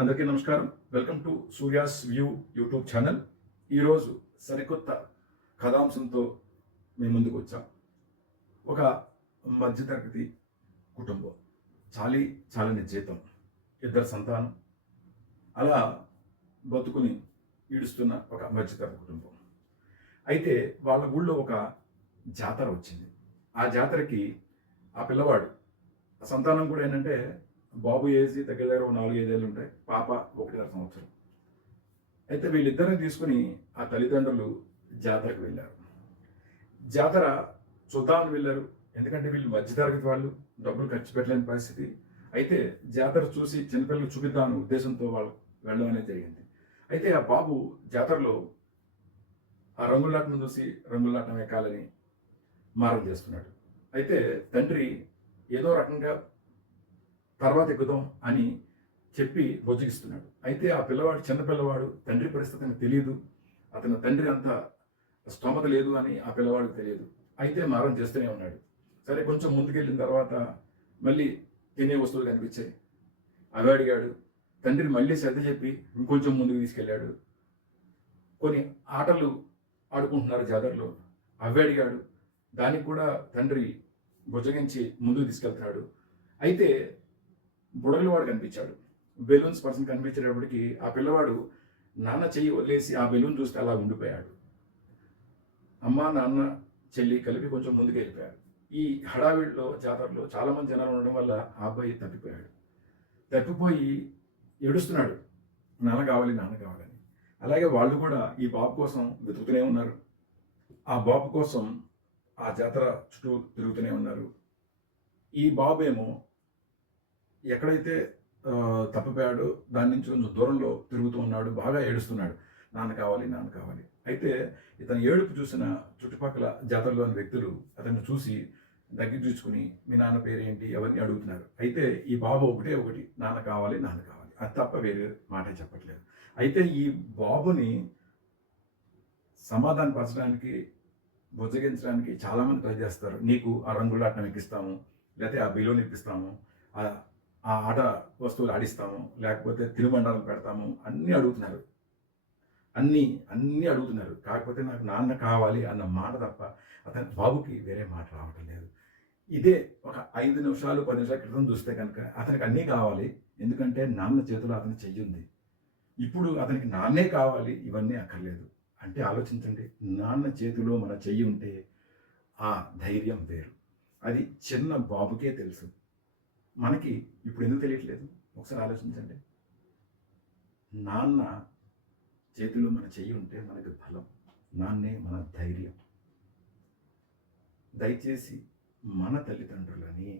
అందరికీ నమస్కారం. Welcome to Surya's view YouTube channel. ఈరోజు సరికొత్త కథాంశంతో మీ ముందుకు వచ్చాం. ఒక మధ్యతరగతి కుటుంబం, చాలని జీతం, ఇద్దరు సంతానం, అలా బతుకుని ఈడుస్తున్న ఒక మధ్యతరగతి కుటుంబం. అయితే వాళ్ళ ఊళ్ళో ఒక జాతర వచ్చింది. ఆ జాతరకి ఆ పిల్లవాడు, ఆ సంతానం కూడా ఏంటంటే బాబు ఏజ్ దగ్గర దగ్గర 4-5 ఏళ్ళు ఉంటాయి, పాప 1.5 సంవత్సరం. అయితే వీళ్ళిద్దరిని తీసుకుని ఆ తల్లిదండ్రులు జాతరకు వెళ్ళారు. జాతర చూద్దామని వెళ్ళారు. ఎందుకంటే వీళ్ళు మధ్యతరగతి వాళ్ళు, డబ్బులు ఖర్చు పెట్టలేని పరిస్థితి. అయితే జాతర చూసి చిన్నపిల్లలకు చూపిద్దామనే ఉద్దేశంతో వాళ్ళు వెళ్ళడం అనేది జరిగింది. అయితే ఆ బాబు జాతరలో ఆ రంగులాటను చూసి రంగులాటం ఎక్కాలని మారం చేస్తున్నాడు. అయితే తండ్రి ఏదో రకంగా తర్వాత ఎక్కుదాం అని చెప్పి బొజ్జగిస్తున్నాడు. అయితే ఆ పిల్లవాడు, చిన్న పిల్లవాడు, తండ్రి పరిస్థితిని తెలియదు. అతని తండ్రి అంత స్తోమత లేదు అని ఆ పిల్లవాడికి తెలియదు. అయితే మారం చేస్తూనే ఉన్నాడు. సరే, కొంచెం ముందుకెళ్ళిన తర్వాత మళ్ళీ తినే వస్తువులు కనిపించాయి, అవి అడిగాడు. తండ్రిని మళ్ళీ శ్రద్ధ చెప్పి ఇంకొంచెం ముందుకు తీసుకెళ్ళాడు. కొన్ని ఆటలు ఆడుకుంటున్నారు జాతరలో, అవి అడిగాడు. దానికి కూడా తండ్రి బుజ్జగించి ముందుకు తీసుకెళ్తున్నాడు. అయితే బుడగలు వాడు కనిపించాడు. బెలూన్స్ పర్సన్ కనిపించేటప్పటికి ఆ పిల్లవాడు నాన్న చెయ్యి వదిలేసి ఆ బెలూన్ చూస్తే అలా ఉండిపోయాడు. అమ్మ, నాన్న, చెల్లి కలిపి కొంచెం ముందుకు వెళ్ళిపోయారు. ఈ హడావిడిలో జాతరలో చాలామంది జనాలు ఉండడం వల్ల ఆ అబ్బాయి తప్పిపోయి ఏడుస్తున్నాడు, నాన్న కావాలి, నాన్న కావాలని. అలాగే వాళ్ళు కూడా ఈ బాబు కోసం వెతుకుతూనే ఉన్నారు. ఆ బాబు కోసం ఆ జాతర చుట్టూ తిరుగుతూనే ఉన్నారు. ఈ బాబు ఏమో ఎక్కడైతే తప్పిపోయాడో దాని నుంచి కొంచెం దూరంలో తిరుగుతూ ఉన్నాడు, బాగా ఏడుస్తున్నాడు, నాన్న కావాలి, నాన్న కావాలి. అయితే ఇతను ఏడుపు చూసిన చుట్టుపక్కల జాతరలోని వ్యక్తులు అతన్ని చూసి దగ్గర చూసుకుని మీ నాన్న పేరు ఏంటి ఎవరిని అడుగుతున్నారు. అయితే ఈ బాబు ఒకటి నాన్న కావాలి, నాన్న కావాలి, అది తప్ప వేరే మాటే చెప్పట్లేదు. అయితే ఈ బాబుని సమాధానపరచడానికి, బుజ్జగించడానికి చాలామంది ట్రై చేస్తారు. నీకు ఆ రంగులాటం ఎక్కిస్తాము, లేకపోతే ఆ బిలోని ఇప్పిస్తాము, ఆ ఆట వస్తువులు ఆడిస్తాము, లేకపోతే తినుబండారం పెడతాము, అన్నీ అడుగుతున్నారు. అన్నీ అడుగుతున్నారు. కాకపోతే నాకు నాన్న కావాలి అన్న మాట తప్ప అతని బాబుకి వేరే మాట రావటం లేదు. ఇదే ఒక 5 నిమిషాలు 10 నిమిషాల క్రితం చూస్తే కనుక అతనికి అన్నీ కావాలి. ఎందుకంటే నాన్న చేతిలో అతని చెయ్యి ఉంది. ఇప్పుడు అతనికి నాన్నే కావాలి, ఇవన్నీ అక్కర్లేదు. అంటే ఆలోచించండి, నాన్న చేతిలో మన చెయ్యి ఉంటే ఆ ధైర్యం వేరు. అది చిన్న బాబుకే తెలుసు. మనకి ఇప్పుడు ఎందుకు తెలియట్లేదు? ఒకసారి ఆలోచించండి. నాన్న చేతిలో మన చెయ్యి ఉంటే మనకి బలం, నాన్నే మన ధైర్యం. దయచేసి మన తల్లిదండ్రులని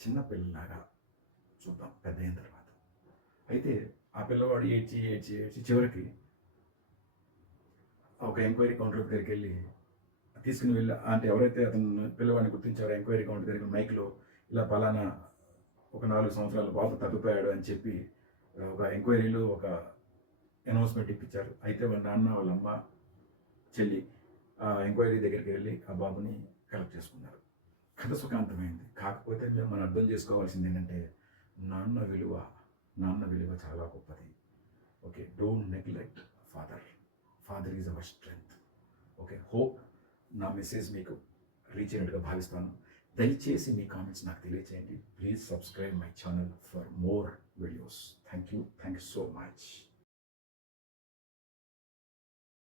చిన్నపిల్లలాగా చూద్దాం పెద్ద అయిన తర్వాత. అయితే ఆ పిల్లవాడు ఏడ్చి చివరికి ఒక ఎంక్వైరీ కౌంటర్ దగ్గరికి వెళ్ళి తీసుకుని వెళ్ళి, అంటే ఎవరైతే అతను పిల్లవాడిని గుర్తించారో ఎంక్వైరీ కౌంటర్ దగ్గర మైక్లో ఇలా పలానా ఒక 4 సంవత్సరాల బాబు తప్పిపోయాడు అని చెప్పి ఒక ఎంక్వైరీలో ఒక అనౌన్స్మెంట్ ఇప్పించారు. అయితే వాళ్ళ నాన్న, వాళ్ళ అమ్మ, చెల్లి ఆ ఎంక్వైరీ దగ్గరికి వెళ్ళి ఆ బాబుని కలెక్ట్ చేసుకున్నారు. కథ సుఖాంతమైంది. కాకపోతే మనం అర్థం చేసుకోవాల్సింది ఏంటంటే నాన్న విలువ చాలా గొప్పది. Okay, don't neglect father is our strength. Okay, hope నా మెసేజ్ మీకు రీచ్ అయినట్టుగా భావిస్తాను. దయచేసి మీ కామెంట్స్ నాకు తెలియచేయండి. Please subscribe my channel for more videos. Thank you so much.